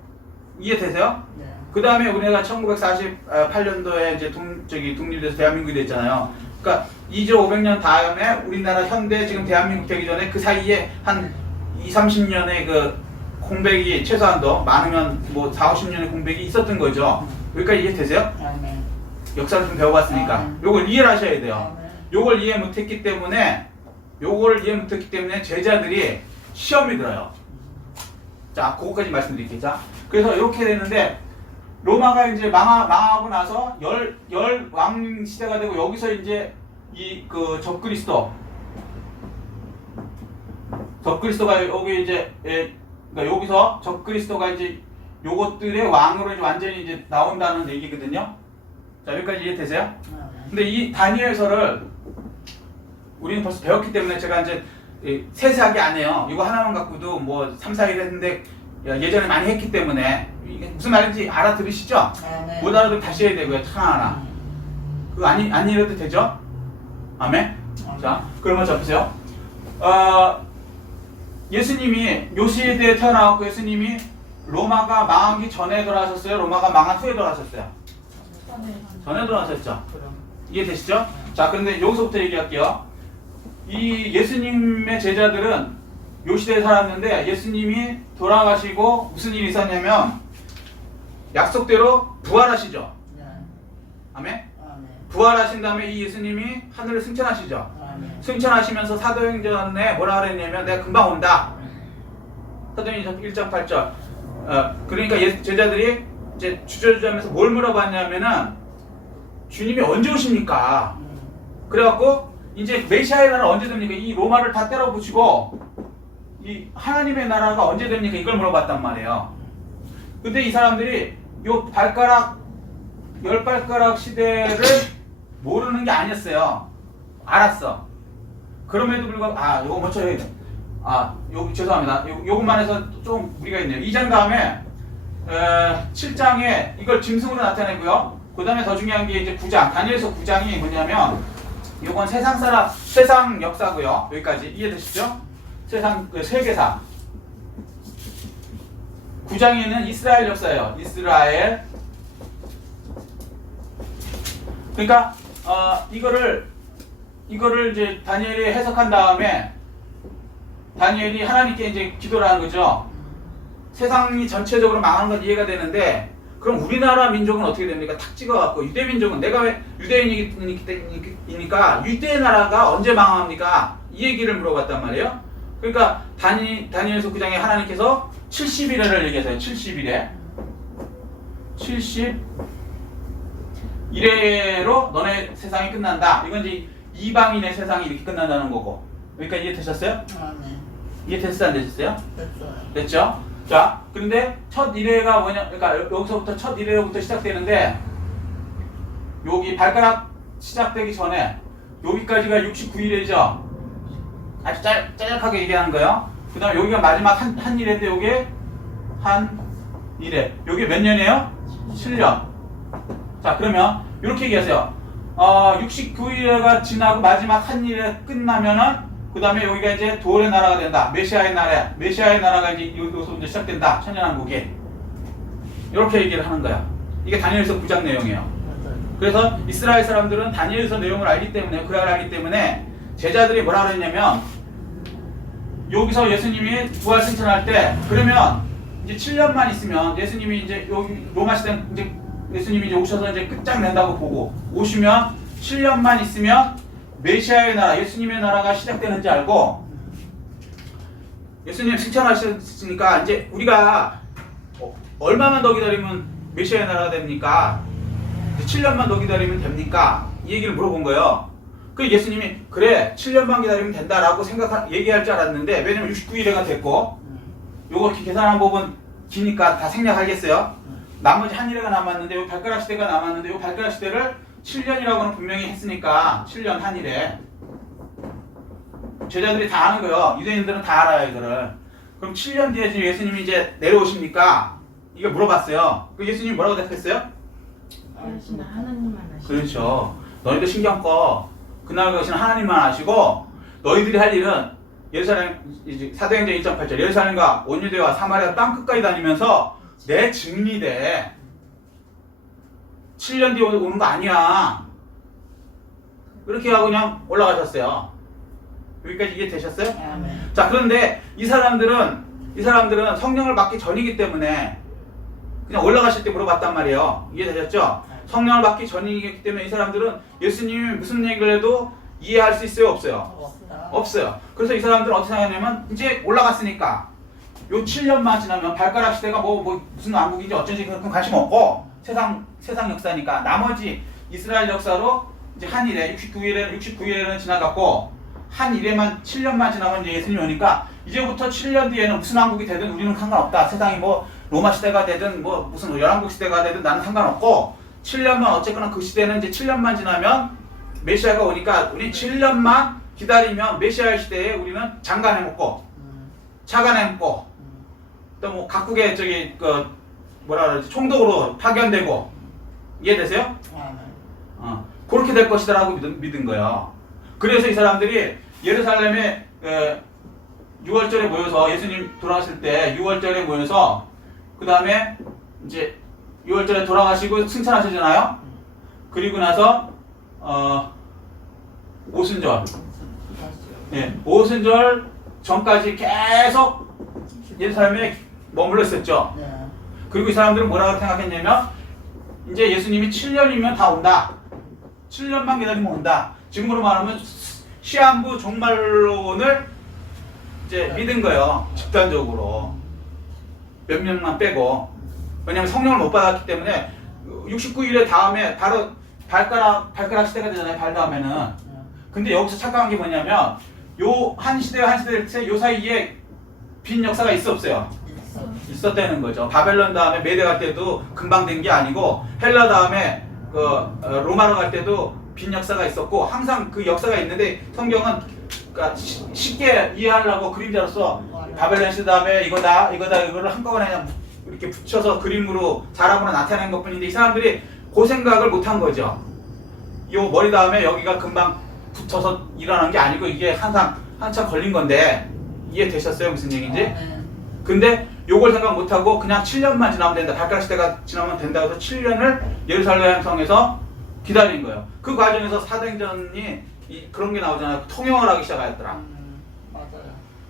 이해되세요? 네. 그 다음에 우리가 1948년도에 이제 독립돼서 대한민국이 됐잖아요. 그러니까 2,500년 다음에 우리나라 현대 지금 대한민국 되기 전에 그 사이에 한 20-30년의 그 공백이 최소한도 많으면 뭐 40-50년의 공백이 있었던 거죠. 여기까지 이해되세요? 네. 역사를 좀 배워봤으니까 요걸 이해를 하셔야 돼요. 요걸 이해 못했기 때문에 제자들이 시험이 들어요. 자, 그거까지 말씀드릴게요. 자, 그래서 이렇게 되는데 로마가 이제 망하고 나서 열 왕 시대가 되고 여기서 이제 이 그 적그리스도가 여기 이제 그러니까 여기서 적그리스도가 이제 요것들의 왕으로 이제 완전히 이제 나온다는 얘기거든요. 자, 여기까지 이해되세요? 근데 이 다니엘서를 우리는 벌써 배웠기 때문에 제가 이제 세세하게 안 해요. 이거 하나만 갖고도 뭐 3-4일 했는데 예전에 많이 했기 때문에 이게 무슨 말인지 알아들으시죠? 네. 못 알아도 다시 해야 되고요. 하나하나. 그거 안 읽어도 되죠? 아멘? 자, 그러면 자 보세요. 예수님이 요 시대에 태어나고 예수님이 로마가 망하기 전에 돌아가셨어요? 로마가 망한 후에 돌아가셨어요? 전에 돌아가셨죠? 그럼. 이해되시죠? 자, 그런데 여기서부터 얘기할게요. 이 예수님의 제자들은 요 시대에 살았는데 예수님이 돌아가시고 무슨 일이 있었냐면 약속대로 부활하시죠. 네. 아멘? 네. 부활하신 다음에 이 예수님이 하늘을 승천하시죠. 네. 승천하시면서 사도행전에 뭐라 그랬냐면 내가 금방 온다. 사도행전 1장 8절. 그러니까 제자들이 이제 주저주저하면서 뭘 물어봤냐면은 주님이 언제 오십니까? 그래갖고 이제 메시아의 날은 언제 됩니까? 이 로마를 다 때려부시고 이 하나님의 나라가 언제 됩니까? 이걸 물어봤단 말이에요. 근데 이 사람들이 요 발가락 10발가락 시대를 모르는 게 아니었어요. 알았어. 그럼에도 불구하고 요거 먼저 해야 돼. 여기 죄송합니다. 요것만 해서 좀 무리가 있네요. 2장 다음에 7장에 이걸 짐승으로 나타내고요. 그 다음에 더 중요한 게 이제 9장, 다니엘서 9장이 뭐냐면 요건 세상 역사고요. 여기까지 이해되시죠? 세상 세계사. 9장에는 이스라엘 역사예요. 이스라엘. 그러니까 이거를 이제 다니엘이 해석한 다음에 다니엘이 하나님께 이제 기도를 하는 거죠. 세상이 전체적으로 망하는 건 이해가 되는데 그럼 우리나라 민족은 어떻게 됩니까? 탁 찍어갖고 유대 민족은 내가 왜 유대인이니까 유대 나라가 언제 망합니까? 이 얘기를 물어봤단 말이에요. 그러니까 다니엘서 9장에 하나님께서 70일을 얘기하세요. 70일에 70일에로 너네 세상이 끝난다. 이건 이제 이방인의 세상이 이렇게 끝난다는 거고. 여기까지 이해되셨어요? 네. 이해됐어요? 안 되셨어요? 됐어요. 됐죠? 자, 그런데 첫 이래가 뭐냐, 그러니까 여기서부터 첫 이래로부터 시작되는데 여기 발가락 시작되기 전에 여기까지가 69일이죠. 아주 짤짤하게 얘기하는 거예요. 그 다음에 여기가 마지막 한 일인데 요게 한 일에 요게 몇 년이에요? 7년. 자, 그러면 이렇게 얘기하세요. 69일가 지나고 마지막 한 일에 끝나면은 그 다음에 여기가 이제 돌의 나라가 된다. 메시아의 나라가 이제 여기서부터 시작된다. 천년왕국이. 이렇게 얘기를 하는 거야. 이게 다니엘서 9장 내용이에요. 맞아요. 그래서 이스라엘 사람들은 다니엘서 내용을 알기 때문에, 구약을 알기 때문에 제자들이 뭐라 그랬냐면 여기서 예수님이 부활 승천할 때 그러면 이제 7년만 있으면 예수님이 이제 여기 로마 시대 이제 예수님이 이제 오셔서 이제 끝장낸다고 보고 오시면 7년만 있으면 메시아의 나라, 예수님의 나라가 시작되는지 알고 예수님 승천하셨으니까 이제 우리가 얼마만 더 기다리면 메시아의 나라가 됩니까? 7년만 더 기다리면 됩니까? 이 얘기를 물어본 거예요. 그 예수님이 그래 7년만 기다리면 된다라고 얘기할 줄 알았는데 왜냐면 69일에가 됐고 요거 이렇게 계산한 법은 기니까 다 생략하겠어요. 나머지 한 일회가 남았는데 요 발가락 시대가 남았는데 요 발가락 시대를 7년이라고는 분명히 했으니까 7년 한 일에 제자들이 다 아는 거예요. 유대인들은 다 알아요 이거를. 그럼 7년 뒤에 지금 예수님이 이제 내려오십니까? 이걸 물어봤어요. 그 예수님이 뭐라고 대답했어요? 하시나 하나님만 하시나. 그렇죠. 너희들 신경 꺼. 그날 것은 하나님만 아시고 너희들이 할 일은 예루살렘 이제 사도행전 1.8절 예루살렘과 온 유대와 사마리아 땅 끝까지 다니면서 내 증인이 돼. 7년 뒤에 오는 거 아니야. 이렇게 하고 그냥 올라가셨어요. 여기까지 이해되셨어요? 아멘. 자, 그런데 이 사람들은 성령을 받기 전이기 때문에 그냥 올라가실 때 물어봤단 말이에요. 이해되셨죠? 성령을 받기 전이기 때문에 이 사람들은 예수님이 무슨 얘기를 해도 이해할 수 있어요? 없어요? 없어요. 그래서 이 사람들은 어떻게 생각하냐면 이제 올라갔으니까 요 7년만 지나면 발가락 시대가 뭐 무슨 왕국인지 어쩐지 그런 관심 없고 세상 역사니까 나머지 이스라엘 역사로 이제 한 일에 69일에는 지나갔고 한 일에만 7년만 지나면 이제 예수님이 오니까 이제부터 7년 뒤에는 무슨 왕국이 되든 우리는 상관없다. 세상이 뭐 로마 시대가 되든 뭐 무슨 열왕국 시대가 되든 나는 상관없고 7년만 어쨌거나 그 시대는 이제 7년만 지나면 메시아가 오니까 우리 7년만 기다리면 메시아 시대에 우리는 장관해 먹고 차관해 먹고 또 뭐 각국의 저기 그 뭐라 그러지 총독으로 파견되고 이해되세요? 그렇게 될 것이다라고 믿은 거예요. 그래서 이 사람들이 예루살렘에 6월절에 모여서 예수님 돌아가실 때 6월절에 모여서 그 다음에 이제 6월절에 돌아가시고 승천하시잖아요. 그리고 나서 오순절, 오순절 전까지 계속 예루살렘에 머물러 있었죠. 그리고 이 사람들은 뭐라고 생각했냐면 이제 예수님이 7년이면 다 온다. 7년만 기다리면 온다. 지금으로 말하면 시한부 종말론을 이제 믿은 거예요. 집단적으로. 몇 명만 빼고. 왜냐면 성령을 못 받았기 때문에 69일에 다음에 바로 발가락 시대가 되잖아요. 발 다음에는. 근데 여기서 착각한 게 뭐냐면 요 한 시대와 한 시대 요 사이에 빈 역사가 있어 없어요? 있어. 있었다는 거죠. 바벨론 다음에 메대 갈 때도 금방 된 게 아니고 헬라 다음에 로마로 갈 때도 빈 역사가 있었고 항상 그 역사가 있는데 성경은 그러니까 쉽게 이해하려고 그림자로서 바벨론 시대 다음에 이거를 한꺼번에 그냥 이렇게 붙여서 그림으로 자랑으로 나타낸 것뿐인데 이 사람들이 그 생각을 못한 거죠. 요 머리 다음에 여기가 금방 붙어서 일어난 게 아니고 이게 항상 한참 걸린 건데 이해되셨어요? 무슨 얘기인지? 네. 근데 요걸 생각 못하고 그냥 7년만 지나면 된다. 발가락 시대가 지나면 된다고 해서 7년을 예루살렘 성에서 기다린 거예요. 그 과정에서 사도행전이 그런 게 나오잖아요. 통용을 하기 시작하였더라. 맞아요.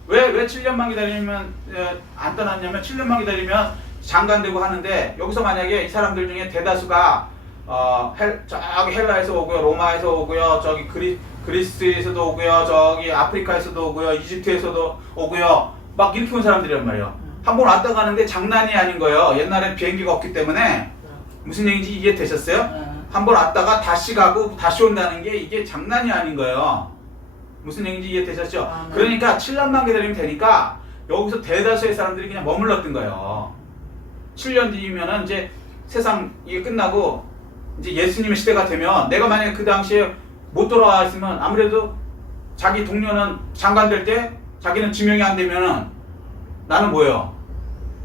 왜 7년만 기다리면 안 떠났냐면 7년만 기다리면 장관되고 하는데 여기서 만약에 이 사람들 중에 대다수가 저기 헬라에서 오고요, 로마에서 오고요, 저기 그리스에서도 오고요, 저기 아프리카에서도 오고요, 이집트에서도 오고요, 막 이렇게 온 사람들이란 말이에요. 한 번 왔다 가는데 장난이 아닌 거예요. 옛날엔 비행기가 없기 때문에 무슨 얘기인지 이해되셨어요? 네. 한 번 왔다가 다시 가고 다시 온다는 게 이게 장난이 아닌 거예요. 무슨 얘기인지 이해되셨죠? 아, 네. 그러니까 7년만 기다리면 되니까 여기서 대다수의 사람들이 그냥 머물렀던 거예요. 7년 뒤면은 이제 세상 이게 끝나고 이제 예수님의 시대가 되면 내가 만약에 그 당시에 못 돌아와 있으면 아무래도 자기 동료는 장관 될 때 자기는 지명이 안 되면은 나는 뭐예요?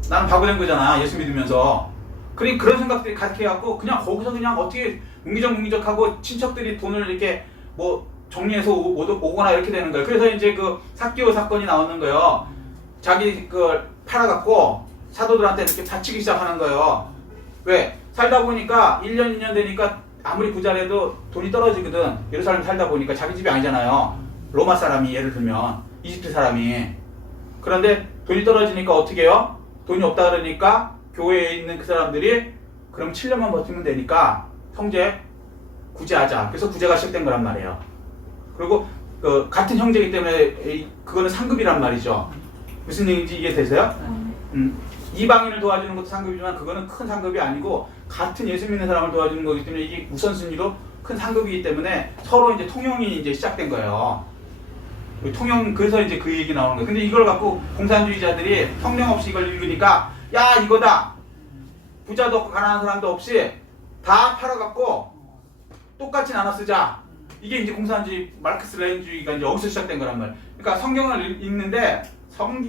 나는 바보 된 거잖아. 예수 믿으면서. 그러니까 그런 생각들이 가득해갖고 그냥 거기서 그냥 어떻게 뭉기적하고 친척들이 돈을 이렇게 뭐 정리해서 오거나 이렇게 되는 거예요. 그래서 이제 그 삭개오 사건이 나오는 거예요. 자기 그걸 팔아갖고 사도들한테 이렇게 바치기 시작하는 거예요. 왜? 살다 보니까 1년, 2년 되니까 아무리 부자라도 돈이 떨어지거든. 예루살렘 살다 보니까 자기 집이 아니잖아요. 로마 사람이 예를 들면 이집트 사람이. 그런데 돈이 떨어지니까 어떻게 해요? 돈이 없다 그러니까 교회에 있는 그 사람들이 그럼 7년만 버티면 되니까 형제 구제하자. 그래서 구제가 시작된 거란 말이에요. 그리고 같은 형제이기 때문에 그거는 상급이란 말이죠. 무슨 얘기인지 이해되세요? 이방인을 도와주는 것도 상급이지만 그거는 큰 상급이 아니고 같은 예수 믿는 사람을 도와주는 거기 때문에 이게 우선순위로 큰 상급이기 때문에 서로 이제 통용이 이제 시작된 거예요. 통용, 그래서 이제 그 얘기 나오는 거예요. 근데 이걸 갖고 공산주의자들이 성령 없이 이걸 읽으니까 야 이거다. 부자도 없고 가난한 사람도 없이 다 팔아갖고 똑같이 나눠 쓰자. 이게 이제 공산주의 마르크스 레닌주의가 이제 여기서 시작된 거란 말이에요. 그러니까 성경을 읽는데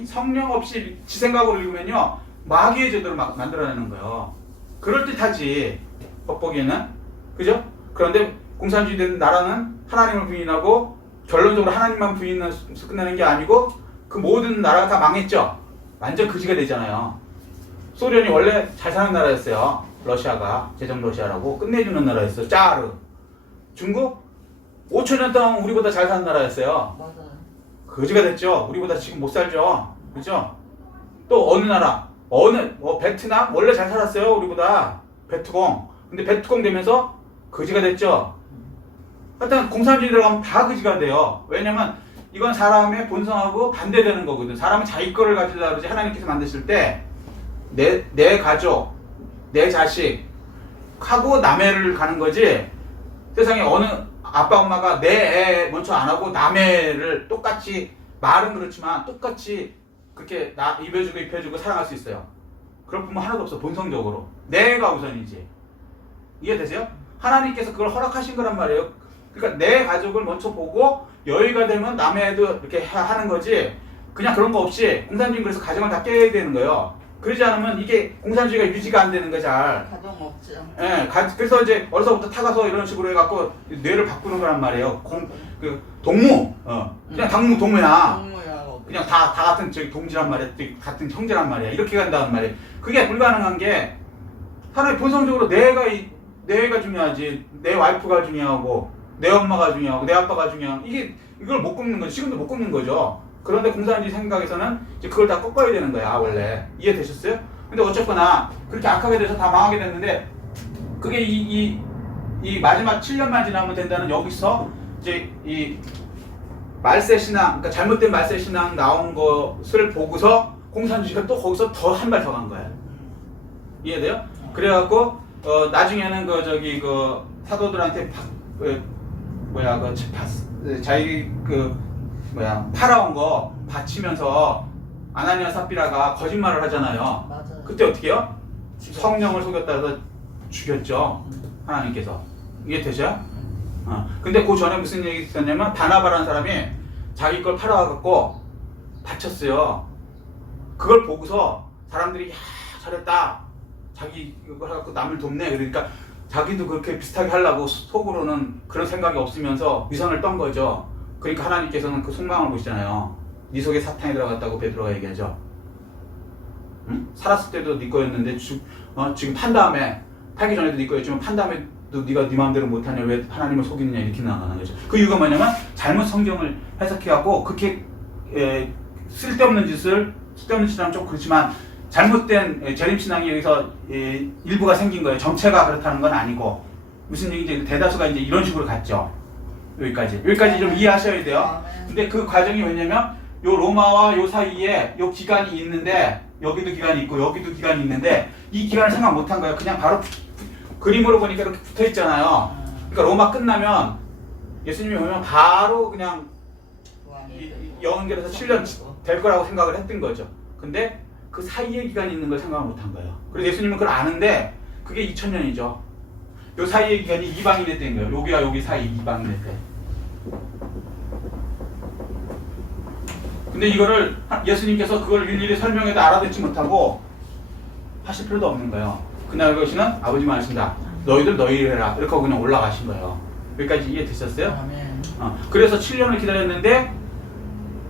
성령 없이 지 생각으로 읽으면요 마귀의 제도를 막 만들어내는 거예요. 그럴듯하지 겉보기에는. 그죠? 그런데 공산주의 된 나라는 하나님을 부인하고 결론적으로 하나님만 부인해서 끝나는 게 아니고 그 모든 나라가 다 망했죠. 완전 그지가 되잖아요. 소련이 원래 잘 사는 나라였어요. 러시아가 제정 러시아라고 끝내주는 나라였어요. 짜르. 중국 5천년 동안 우리보다 잘 사는 나라였어요. 맞아요. 거지가 됐죠. 우리보다 지금 못 살죠. 그죠? 또 어느 나라, 베트남 원래 잘 살았어요. 우리보다 베트콩. 근데 베트콩 되면서 거지가 됐죠. 하여튼 공산주의 들어가면 다 거지가 돼요. 왜냐면 이건 사람의 본성하고 반대되는 거거든. 사람은 자기 거를 가지려고 그러지. 하나님께서 만드실 때 내 가족, 내 자식 하고 남애를 가는 거지. 세상에 어느 아빠 엄마가 내 애 먼저 안 하고 남애를 똑같이 말은 그렇지만 똑같이 그렇게 입혀주고 사랑할 수 있어요. 그럴 뿐만 하나도 없어. 본성적으로 내가 우선이지. 이해되세요? 하나님께서 그걸 허락하신 거란 말이에요. 그러니까 내 가족을 먼저 보고 여유가 되면 남의 애도 이렇게 하는 거지. 그냥 그런 거 없이 공산주의 그래서 가정을 다 깨야 되는 거예요. 그러지 않으면 이게 공산주의가 유지가 안 되는 거야 잘. 가정 없죠. 예, 그래서 이제 어려서부터 타가서 이런 식으로 해갖고 뇌를 바꾸는 거란 말이에요. 동무, 그냥 동무야. 동무야. 그냥 다 같은 저기 동지란 말이야, 같은 형제란 말이야. 이렇게 간다는 말이에요. 그게 불가능한 게 사람이 본성적으로 내가 중요하지, 내 와이프가 중요하고, 내 엄마가 중요하고, 내 아빠가 중요하고 이걸 못 꺾는 거죠. 지금도 못 꺾는 거죠. 그런데 공산주의 생각에서는 이제 그걸 다 꺾어야 되는 거야 원래. 이해되셨어요? 근데 어쨌거나 그렇게 악하게 돼서 다 망하게 됐는데 그게 이 마지막 7년만 지나면 된다는 여기서 이제 이 말세 신앙, 그러니까 잘못된 말세 신앙 나온 것을 보고서 공산주의가 또 거기서 더 한 발 더 간 거야. 이해돼요? 그래갖고 나중에는 그 사도들한테 자기 팔아온 거 바치면서 아나니아 삽비라가 거짓말을 하잖아요. 맞아요. 그때 어떻게 해요? 성령을 속였다 해서 죽였죠. 하나님께서. 이게 되죠? 근데 그 전에 무슨 얘기 있었냐면 바나바라는 사람이 자기 걸 팔아갖고 다쳤어요. 그걸 보고서 사람들이 야 잘했다. 자기 이걸 해갖고 남을 돕네. 그러니까 자기도 그렇게 비슷하게 하려고 속으로는 그런 생각이 없으면서 위선을 떤 거죠. 그러니까 하나님께서는 그 속마음을 보시잖아요. 네 속에 사탄이 들어갔다고 베드로가 얘기하죠. 응? 살았을 때도 네 거였는데 지금 판 다음에 팔기 전에도 네 거였지만 판 다음에도 네가 네 마음대로 못하냐 왜 하나님을 속이느냐 이렇게 나가는 거죠. 그 이유가 뭐냐면 잘못 성경을 해석해갖고 그렇게 쓸데없는 짓을 하면 좀 그렇지만 잘못된 재림신앙에 의해서 일부가 생긴 거예요. 전체가 그렇다는 건 아니고 무슨 얘기인지 대다수가 이제 이런 식으로 갔죠. 여기까지 좀 이해하셔야 돼요. 근데 그 과정이 뭐냐면 요 로마와 요 사이에 요 기간이 있는데 여기도 기간이 있고 여기도 기간이 있는데 이 기간을 생각 못한 거예요. 그냥 바로 그림으로 보니까 이렇게 붙어 있잖아요. 그러니까 로마 끝나면 예수님이 오면 바로 그냥 영원결에서 7년 될 거라고 생각을 했던 거죠. 근데 그 사이에 기간이 있는 걸 생각을 못한 거예요. 그래서 예수님은 그걸 아는데 그게 2000년이죠. 요 사이에 기간이 이방인의 때인 거예요. 여기와 여기 사이 이방인의 때. 근데 이거를 예수님께서 그걸 일일이 설명해도 알아듣지 못하고 하실 필요도 없는 거예요. 그날 것이는 아버지 말씀이다. 너희들 너희를 해라. 이렇게 하고 그냥 올라가신 거예요. 여기까지 이해되셨어요? 아멘. 그래서 7년을 기다렸는데